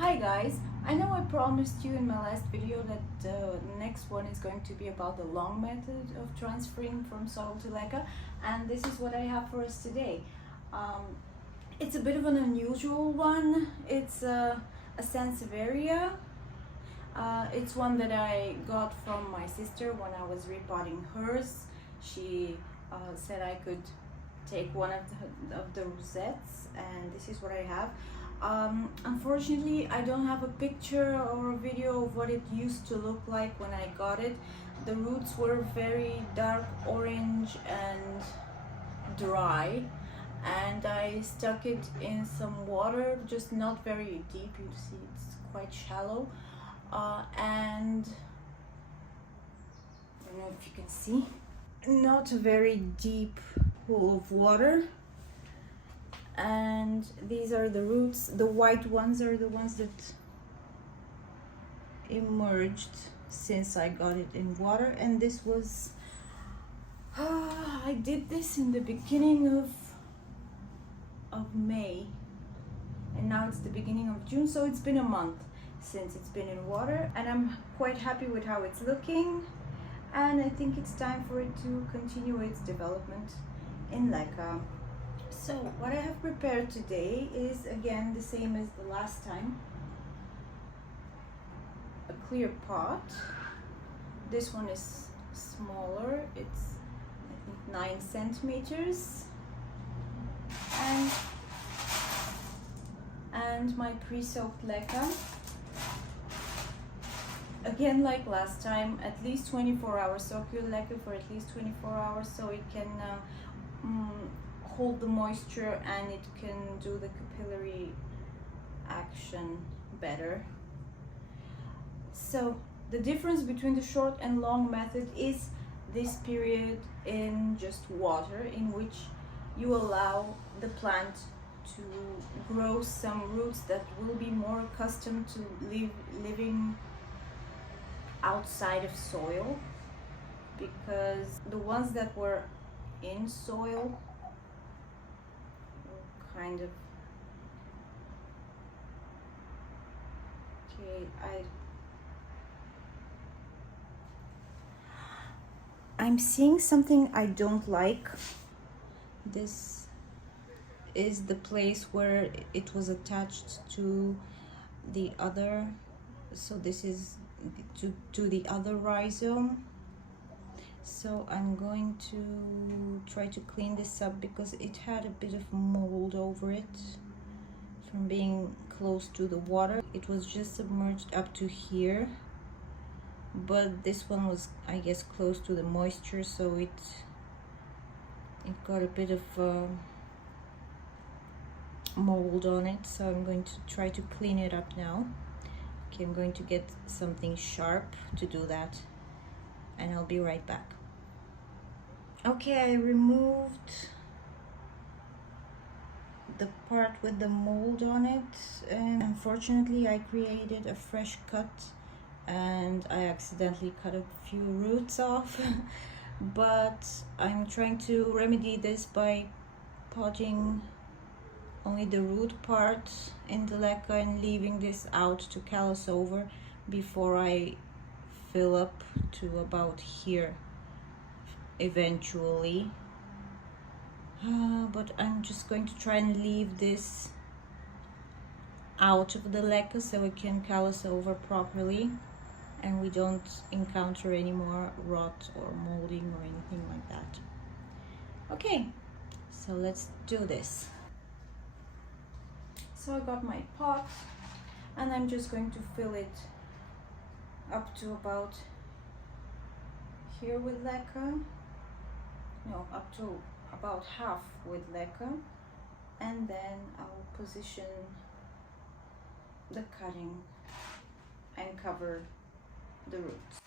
Hi guys, I know I promised you in my last video that the next one is going to be about the long method of transferring from soil to LECA, and this is what I have for us today. It's a bit of an unusual one. It's a Sansevieria. It's one that I got from my sister when I was repotting hers. She said I could take one of the rosettes, and this is what I have. Unfortunately, I don't have a picture or a video of what it used to look like when I got it. The roots were very dark orange and dry, and I stuck it in some water, just not very deep. You see it's quite shallow, and I don't know if you can see, not a very deep pool of water. And these are the roots. The white ones are the ones that emerged since I got it in water, and this was I did this in the beginning of May, and now it's the beginning of June, so it's been a month since it's been in water, and I'm quite happy with how it's looking, and I think it's time for it to continue its development in LECA. So what I have prepared today is again the same as the last time. A clear pot. This one is smaller. It's I think 9 centimeters. And my pre-soaked LECA. Again, like last time, at least 24 hours. Soak your LECA for at least 24 hours so it can hold the moisture and it can do the capillary action better. So the difference between the short and long method is this period in just water, in which you allow the plant to grow some roots that will be more accustomed to living outside of soil, because the ones that were in soil kind of I'm seeing something I don't like. This is the place where it was attached to the other, so this is to the other rhizome. So I'm going to try to clean this up because it had a bit of mold over it from being close to the water. It was just submerged up to here, but this one was, I guess, close to the moisture, so it got a bit of mold on it. So I'm going to try to clean it up now. Okay, I'm going to get something sharp to do that, and I'll be right back. Okay, I removed the part with the mold on it, and unfortunately I created a fresh cut and I accidentally cut a few roots off. But I'm trying to remedy this by potting only the root part in the LECA and leaving this out to callus over before I fill up to about here eventually. But I'm just going to try and leave this out of the LECA so it can callus over properly and we don't encounter any more rot or molding or anything like that. Okay, so let's do this. So I got my pot and I'm just going to fill it up to about here with LECA. No, up to about half with LECA, and then I'll position the cutting and cover the roots.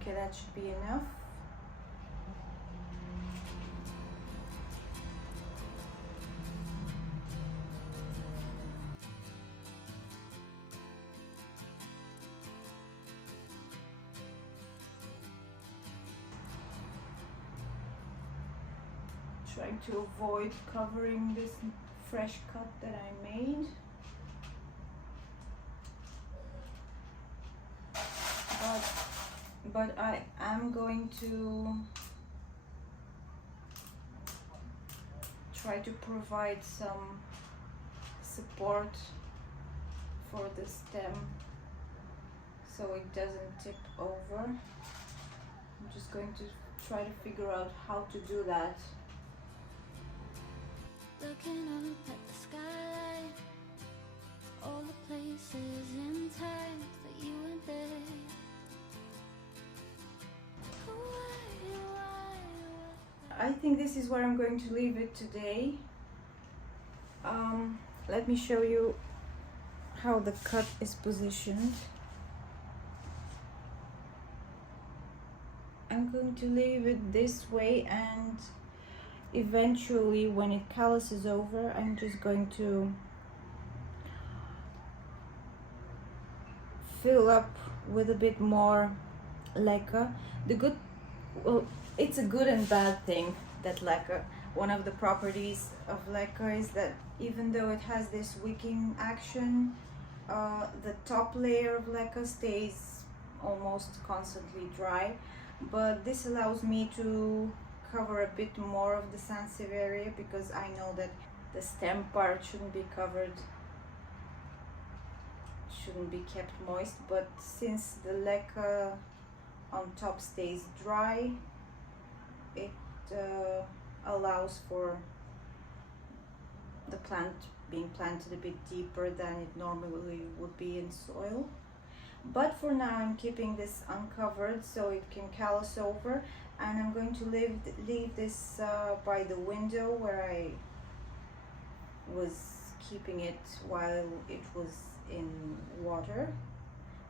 Okay, that should be enough. trying to avoid covering this fresh cut that I made. But I am going to try to provide some support for the stem so it doesn't tip over. I'm just going to try to figure out how to do that. Looking up at the skyline, all the places and times that you went there. I think this is where I'm going to leave it today. Let me show you how the cut is positioned. I'm going to leave it this way, and eventually when it calluses over, I'm just going to fill up with a bit more LECA. Well, it's a good and bad thing that LECA, one of the properties of LECA is that even though it has this wicking action, the top layer of LECA stays almost constantly dry, but this allows me to cover a bit more of the sensitive area because I know that the stem part shouldn't be covered, shouldn't be kept moist, but since the LECA on top stays dry, it allows for the plant being planted a bit deeper than it normally would be in soil. But for now I'm keeping this uncovered so it can callus over, and I'm going to leave this by the window where I was keeping it while it was in water,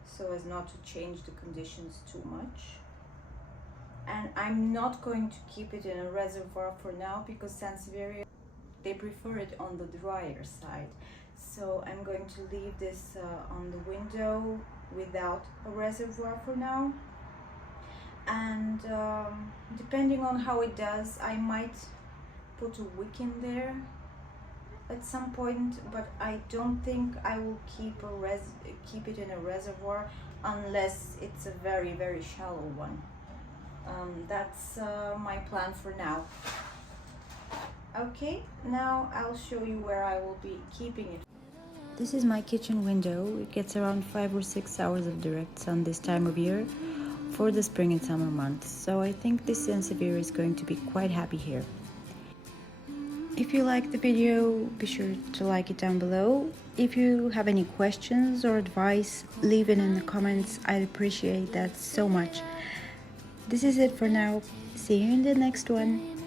so as not to change the conditions too much. And I'm not going to keep it in a reservoir for now because Sansevieria, they prefer it on the drier side. So I'm going to leave this on the window without a reservoir for now. And depending on how it does, I might put a wick in there at some point, but I don't think I will keep it in a reservoir unless it's a very, very shallow one. That's my plan for now. Okay, now I'll show you where I will be keeping it. This is my kitchen window. It gets around 5 or 6 hours of direct sun this time of year for the spring and summer months, so I think this Sansevieria is going to be quite happy here. If you liked the video, be sure to like it down below. If you have any questions or advice, leave it in the comments. I'd appreciate that so much. This is it for now. See you in the next one.